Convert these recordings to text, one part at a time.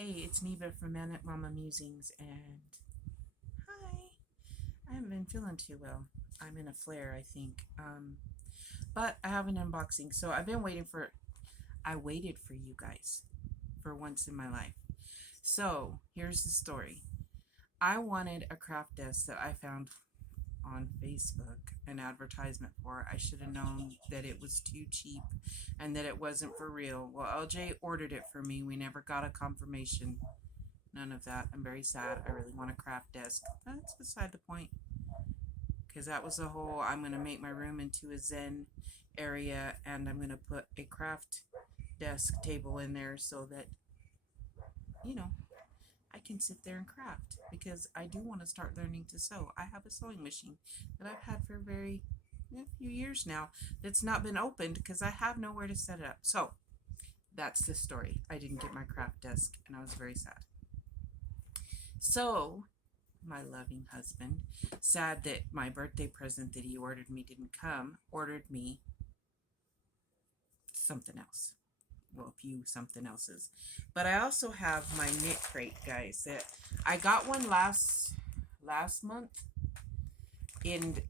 Hey, it's Neva from Manic Mama Musings, and hi. I haven't been feeling too well. I'm in a flare, I think. But I have an unboxing, so I waited for you guys for once in my life. So here's the story. I wanted a craft desk that I found on Facebook an advertisement for. I should have known that it was too cheap and that it wasn't for real. Well, LJ ordered it for me. We never got a confirmation. None of that. I'm very sad. I really want a craft desk. That's beside the point. Because that was the whole, I'm going to make my room into a Zen area and I'm going to put a craft desk table in there so that, you know, I can sit there and craft. Because I do want to start learning to sew. I have a sewing machine that I've had for a few years now that's not been opened because I have nowhere to set it up. So that's the story. I didn't get my craft desk and I was very sad. So, my loving husband, sad that my birthday present that he ordered me didn't come, ordered me something else. Well, a few something else's. But I also have my Knitcrate, guys. That I got one last month, and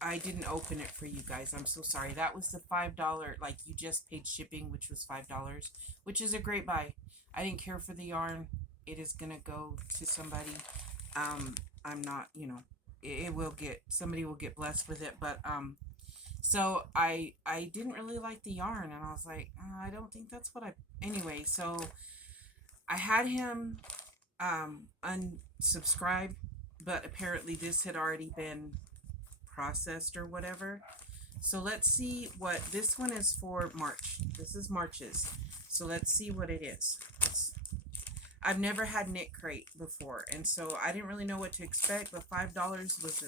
I didn't open it for you guys. I'm so sorry. That was the $5, like you just paid shipping, which was $5, which is a great buy. I didn't care for the yarn. It is gonna go to somebody. I'm not, it will get, somebody will get blessed with it, but so I didn't really like the yarn, and I was like, I don't think that's what anyway. So I had him unsubscribe, but apparently this had already been processed or whatever. So let's see what this one is for. March. This is March's. So let's see what it is. I've never had Knitcrate before, and so I didn't really know what to expect, but $5 was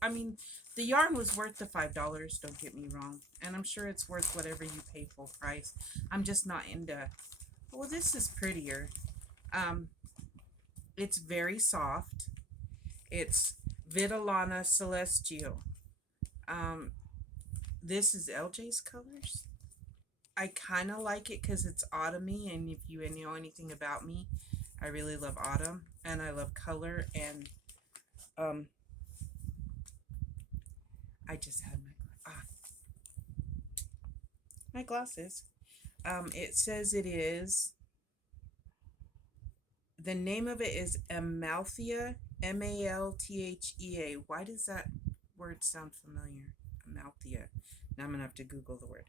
I mean, the yarn was worth the $5, don't get me wrong, and I'm sure it's worth whatever you pay full price. I'm just not into, well, this is prettier. It's very soft. It's Vitellana Celestial. This is LJ's colors. I kind of like it because it's autumny, and if you know anything about me, I really love autumn, and I love color, and I just had my glasses. It says it is, the name of it is Amalthea, Malthea. Why does that word sound familiar? Amalthea. Now I'm going to have to Google the word.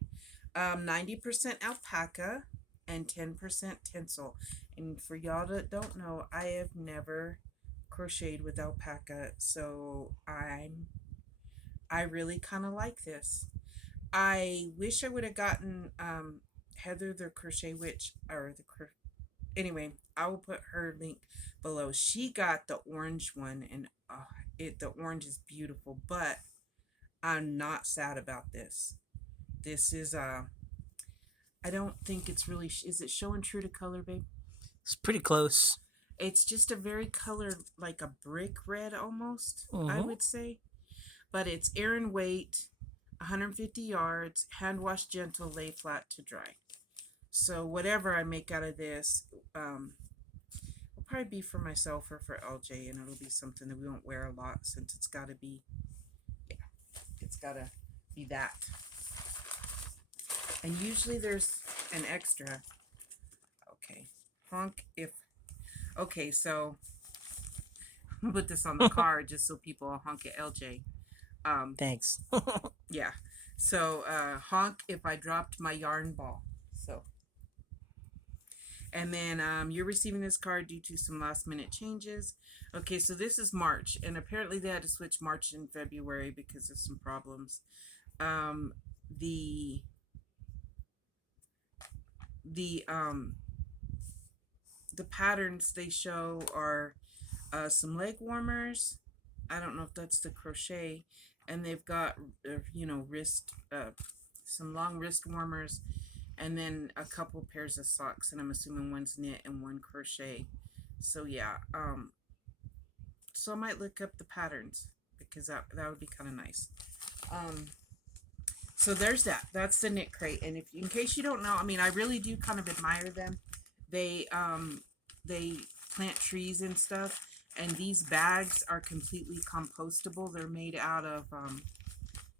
90% alpaca and 10% tinsel. And for y'all that don't know, I have never crocheted with alpaca, so I really kind of like this. I wish I would have gotten Heather the Crochet Witch, or anyway, I will put her link below. She got the orange one, and the orange is beautiful, but I'm not sad about this. This is I don't think it's really, is it showing true to color, babe? It's pretty close. It's just a very color, like a brick red almost, I Mm-hmm. would say. But it's Aran weight, 150 yards, hand wash gentle, lay flat to dry. So whatever I make out of this will probably be for myself or for LJ, and it'll be something that we won't wear a lot since it's got to be, yeah, it's got to be that. And usually there's an extra. Okay, honk if. Okay, so I'll put this on the card just so people honk at LJ. Thanks. Yeah. So honk if I dropped my yarn ball. So, and then you're receiving this card due to some last minute changes. Okay, so this is March, and apparently they had to switch March and February because of some problems. The the um the patterns they show are some leg warmers. I don't know if that's the crochet, and they've got wrist some long wrist warmers, and then a couple pairs of socks, and I'm assuming one's knit and one crochet. So yeah, so I might look up the patterns because that would be kind of nice. So there's that. That's the Knitcrate, and if in case you don't know, I mean, I really do kind of admire them. They they plant trees and stuff. And these bags are completely compostable. They're made out of,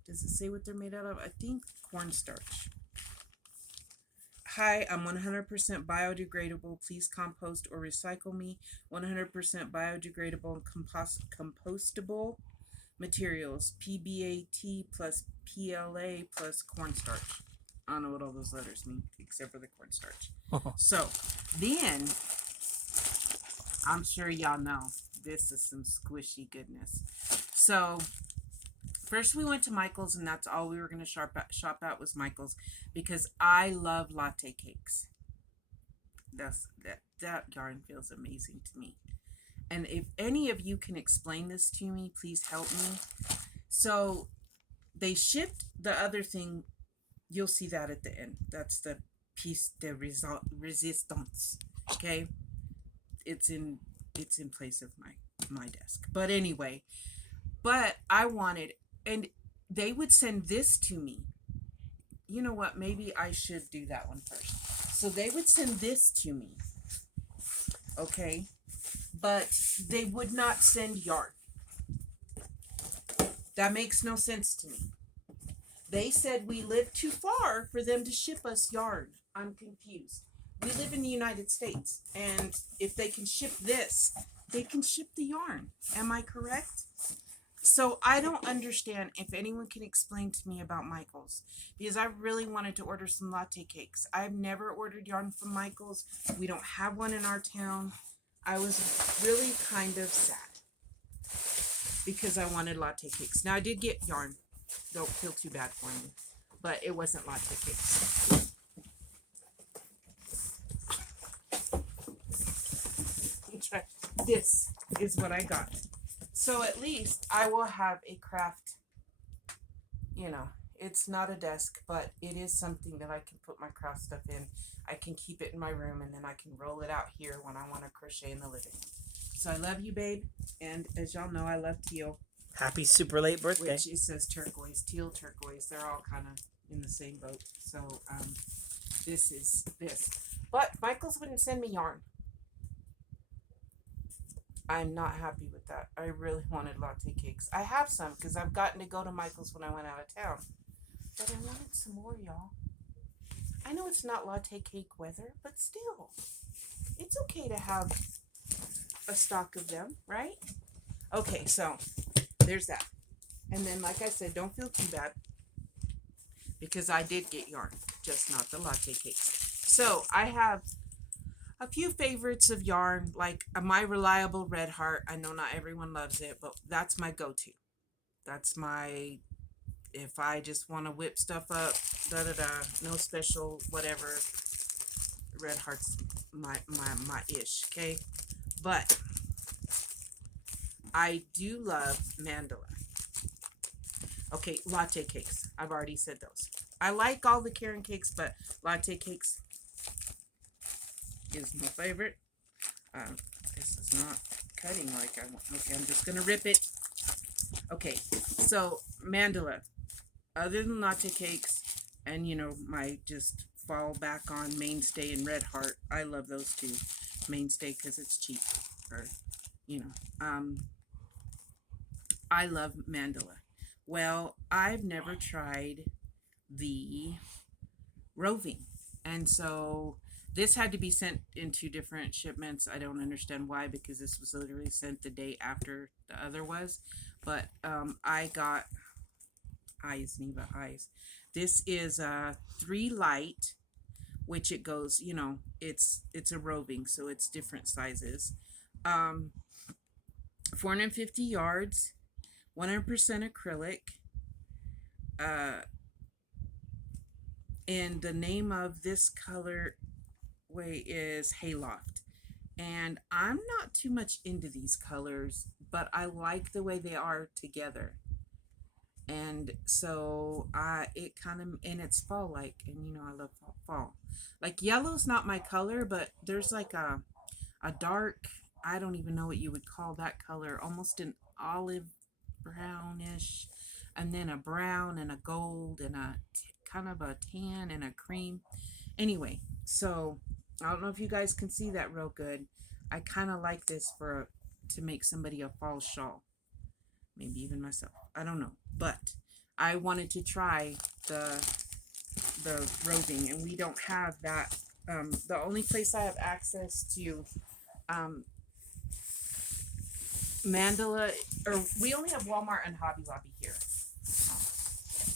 does it say what they're made out of? I think cornstarch. Hi, I'm 100% biodegradable. Please compost or recycle me. 100% biodegradable and compostable materials. PBAT plus PLA plus cornstarch. I don't know what all those letters mean except for the cornstarch. So then, I'm sure y'all know this is some squishy goodness. So first we went to Michael's, and that's all we were going to shop at was Michael's, because I love latte cakes. That yarn feels amazing to me. And if any of you can explain this to me, please help me. So they shipped the other thing. You'll see that at the end. That's the piece de resistance. Okay, it's in place of my desk. But anyway, but I wanted, and they would send this to me. You know what? Maybe I should do that one first. So they would send this to me. Okay, but they would not send yarn. That makes no sense to me. They said we live too far for them to ship us yarn. I'm confused. We live in the United States, and if they can ship this, they can ship the yarn. Am I correct? So I don't understand if anyone can explain to me about Michael's, because I really wanted to order some latte cakes. I've never ordered yarn from Michael's. We don't have one in our town. I was really kind of sad because I wanted latte cakes. Now I did get yarn. Don't feel too bad for me, but it wasn't latte cakes. This is what I got. So at least I will have a craft, you know, it's not a desk, but it is something that I can put my craft stuff in. I can keep it in my room, and then I can roll it out here when I want to crochet in the living room. So I love you, babe. And as y'all know, I love teal. Happy super late birthday. Which it says turquoise, teal, turquoise. They're all kind of in the same boat. So this is this. But Michael's wouldn't send me yarn. I'm not happy with that. I really wanted latte cakes. I have some because I've gotten to go to Michael's when I went out of town. But I wanted some more, y'all. I know it's not latte cake weather, but still. It's okay to have a stock of them, right? Okay, so there's that. And then, like I said, don't feel too bad because I did get yarn, just not the latte cakes. So I have a few favorites of yarn, like my reliable Red Heart. I know not everyone loves it, but that's my go-to. That's my, if I just want to whip stuff up, no special, whatever, Red Heart's my ish, okay? But I do love mandala. Okay, latte cakes. I've already said those. I like all the Karen cakes, but latte cakes is my favorite. This is not cutting like I want. Okay, I'm just gonna rip it. Okay, so mandala. Other than latte cakes, and you know, my just fall back on Mainstay and Red Heart. I love those two. Mainstay because it's cheap, or you know. I love mandala. Well, I've never tried the roving, and so this had to be sent in 2 different shipments. I don't understand why, because this was literally sent the day after the other was. But I got Neva eyes. This is 3 light, which it goes, you know, it's a roving, so it's different sizes. 450 yards, 100% acrylic. And the name of this color way is Hayloft. And I'm not too much into these colors, but I like the way they are together. And so it kind of, and it's fall like, and you know I love fall. Like yellow's not my color, but there's like a dark, I don't even know what you would call that color, almost an olive brownish, and then a brown and a gold and a kind of a tan and a cream. Anyway, so I don't know if you guys can see that real good, I kind of like this to make somebody a fall shawl. Maybe even myself. I don't know. But I wanted to try the roving, and we don't have that. The only place I have access to mandala, or we only have Walmart and Hobby Lobby here,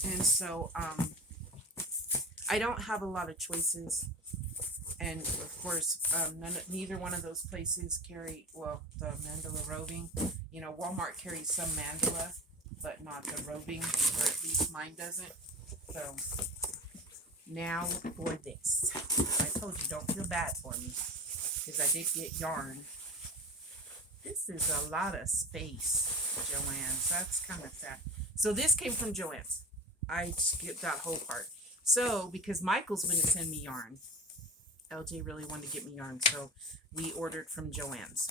and so I don't have a lot of choices. And of course, neither one of those places carry, well, the mandala roving. You know, Walmart carries some mandala, but not the roving, or at least mine doesn't. So now for this. I told you, don't feel bad for me, because I did get yarn. This is a lot of space, Joann. So that's kind of sad. So this came from Joann's. I skipped that whole part. So because Michael's going to send me yarn, LJ really wanted to get me yarn, so we ordered from Joann's.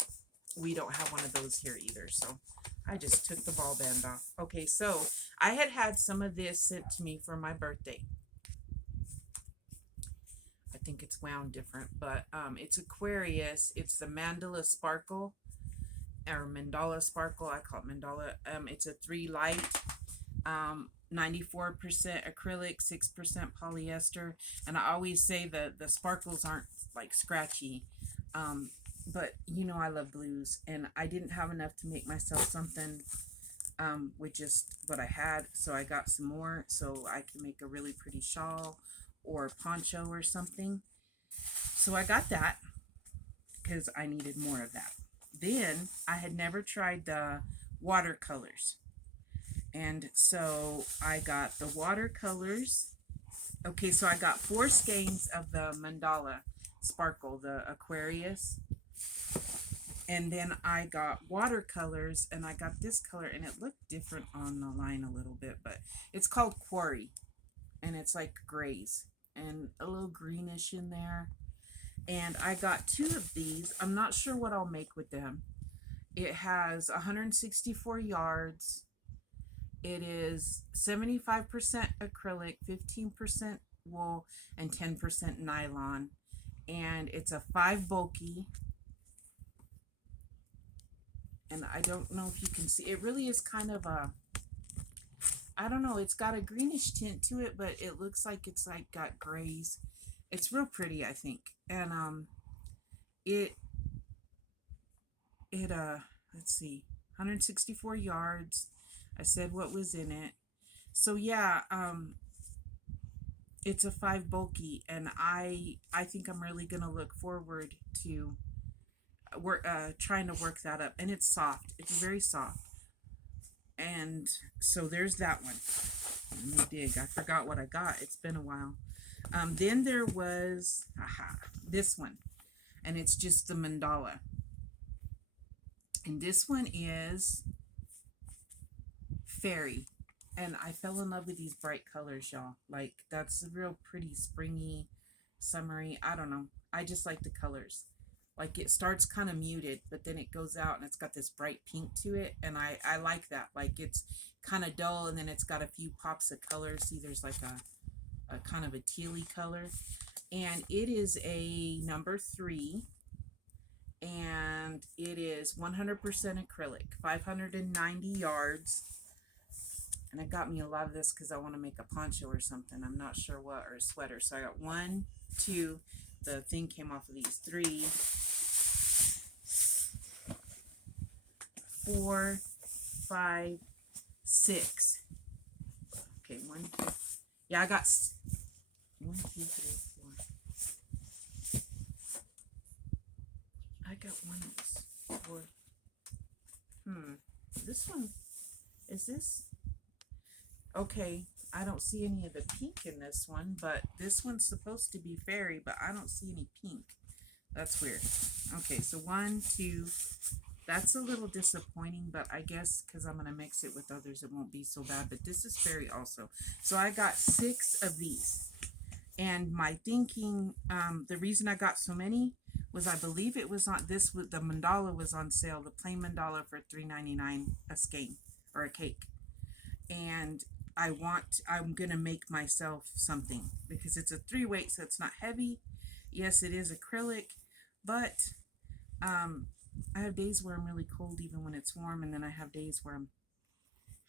We don't have one of those here either, so I just took the ball band off. Okay, so I had some of this sent to me for my birthday. I think it's wound different, but it's Aquarius. It's the Mandala Sparkle, or Mandala Sparkle. I call it Mandala. It's a 3 light. 94% acrylic, 6% polyester, and I always say that the sparkles aren't like scratchy, but you know I love blues, and I didn't have enough to make myself something with just what I had, so I got some more so I can make a really pretty shawl or poncho or something. So I got that because I needed more of that. Then I had never tried the watercolors. And so I got the watercolors. Okay, so I got 4 skeins of the Mandala Sparkle, the Aquarius. And then I got watercolors, and I got this color, and it looked different on the line a little bit, but it's called Quarry. And it's like grays and a little greenish in there. And I got 2 of these. I'm not sure what I'll make with them. It has 164 yards. It is 75% acrylic, 15% wool, and 10% nylon. And it's a 5 bulky. And I don't know if you can see. It really is kind of a, I don't know, it's got a greenish tint to it, but it looks like it's like got grays. It's real pretty, I think. And let's see, 164 yards. I said what was in it. So yeah, it's a 5 bulky, and I think I'm really gonna look forward to trying to work that up. And it's soft. It's very soft. And so there's that one. Let me dig. I forgot what I got. It's been a while. Then there was this one, and it's just the mandala. And this one is Fairy. And I fell in love with these bright colors, y'all. Like, that's a real pretty springy, summery. I don't know. I just like the colors. Like, it starts kind of muted, but then it goes out and it's got this bright pink to it. And I like that. Like, it's kind of dull, and then it's got a few pops of color. See, there's like a kind of a tealy color. And it is a number 3. And it is 100% acrylic, 590 yards. And it got me a lot of this because I want to make a poncho or something. I'm not sure what, or a sweater. So I got 1, 2, the thing came off of these, 3, 4, 5, 6. Okay, 1, 2. Yeah, I got 1, 2, 3, 4. I got 1, 4. This one, is this? Okay, I don't see any of the pink in this one, but this one's supposed to be fairy, but I don't see any pink. That's weird. Okay, so 1, 2. That's a little disappointing, but I guess because I'm going to mix it with others, it won't be so bad. But this is fairy also. So I got 6 of these. And my thinking, the reason I got so many was I believe it was on, the mandala was on sale, the plain mandala for $3.99 a skein, or a cake. And I'm going to make myself something because it's a 3 weight, so it's not heavy. Yes, it is acrylic, but I have days where I'm really cold even when it's warm, and then I have days where I'm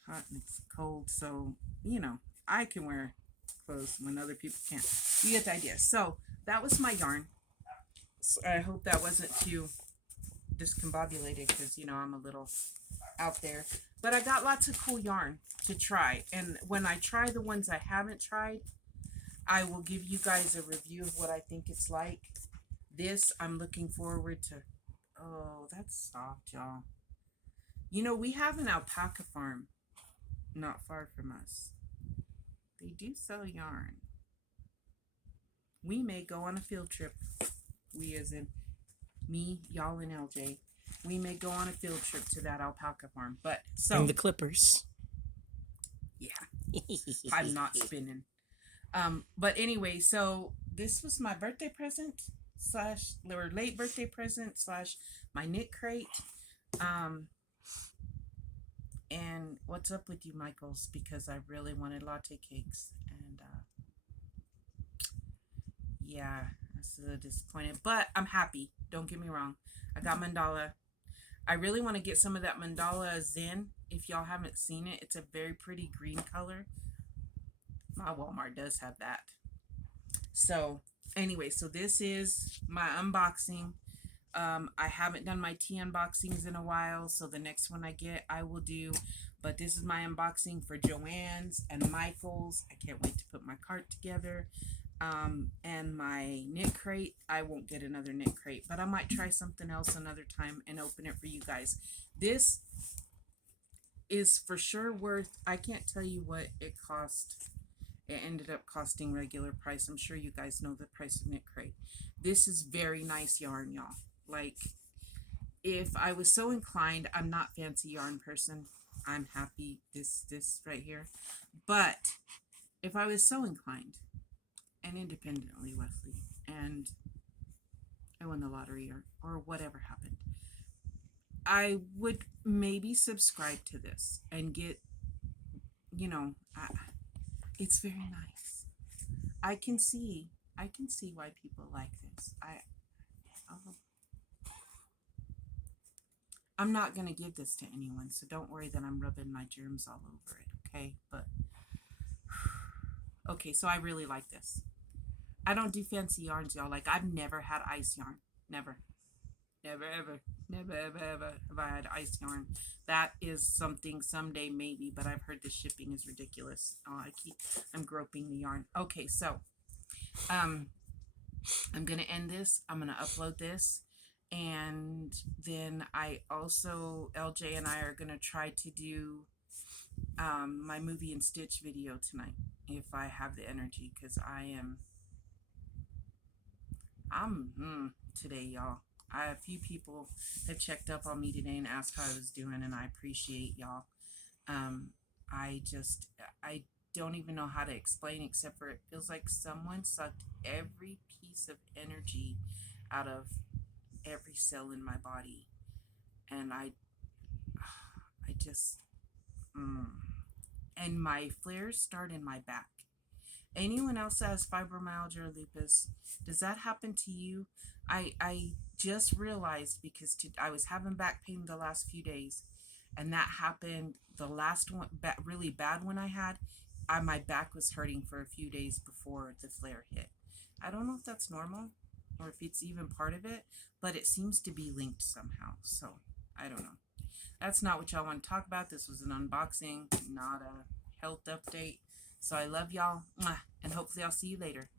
hot and it's cold. So, you know, I can wear clothes when other people can't. You get the idea. So that was my yarn. So I hope that wasn't too discombobulated because, you know, I'm a little out there. But I got lots of cool yarn to try. And when I try the ones I haven't tried, I will give you guys a review of what I think it's like. This, I'm looking forward to. Oh, that's soft, y'all. You know, we have an alpaca farm not far from us. They do sell yarn. We may go on a field trip. We, as in me, y'all, and LJ. We may go on a field trip to that alpaca farm. But so. And the clippers. Yeah. I'm not spinning. But anyway, so this was my birthday present / or late birthday present / my Knitcrate. And what's up with you, Michaels? Because I really wanted latte cakes, and yeah, I was a little disappointed, but I'm happy. Don't get me wrong. I got mandala. I really want to get some of that mandala Zen. If y'all haven't seen it, it's a very pretty green color. My Walmart does have that. So anyway, so this is my unboxing. I haven't done my tea unboxings in a while, so the next one I get, I will do. But this is my unboxing for Joann's and Michael's. I can't wait to put my cart together. And my Knitcrate. I won't get another Knitcrate, but I might try something else another time and open it for you guys. This is for sure worth, I can't tell you what it cost. It ended up costing regular price. I'm sure you guys know the price of Knitcrate. This is very nice yarn, y'all. Like, if I was so inclined, I'm not fancy yarn person. I'm happy this right here. But if I was so inclined, and independently, Wesley, and I won the lottery or whatever happened, I would maybe subscribe to this and get, you know, it's very nice. I can see why people like this. I'm not going to give this to anyone, so don't worry that I'm rubbing my germs all over it, okay? But, okay, so I really like this. I don't do fancy yarns, y'all. Like, I've never had ice yarn. Never. Never, ever. Never, ever, ever have I had ice yarn. That is something someday maybe, but I've heard the shipping is ridiculous. Oh, I'm groping the yarn. Okay, so, I'm going to end this. I'm going to upload this. And then I also, LJ and I are going to try to do my movie and stitch video tonight if I have the energy, because I'm today, y'all. A few people have checked up on me today and asked how I was doing, and I appreciate y'all. I don't even know how to explain, except for it feels like someone sucked every piece of energy out of every cell in my body, and I just and my flares start in my back. Anyone else that has fibromyalgia or lupus, does that happen to you? I just realized, because I was having back pain the last few days, and that happened the last one, really bad one I had. My back was hurting for a few days before the flare hit. I don't know if that's normal or if it's even part of it, but it seems to be linked somehow. So I don't know. That's not what y'all want to talk about. This was an unboxing, not a health update. So I love y'all, and hopefully I'll see you later.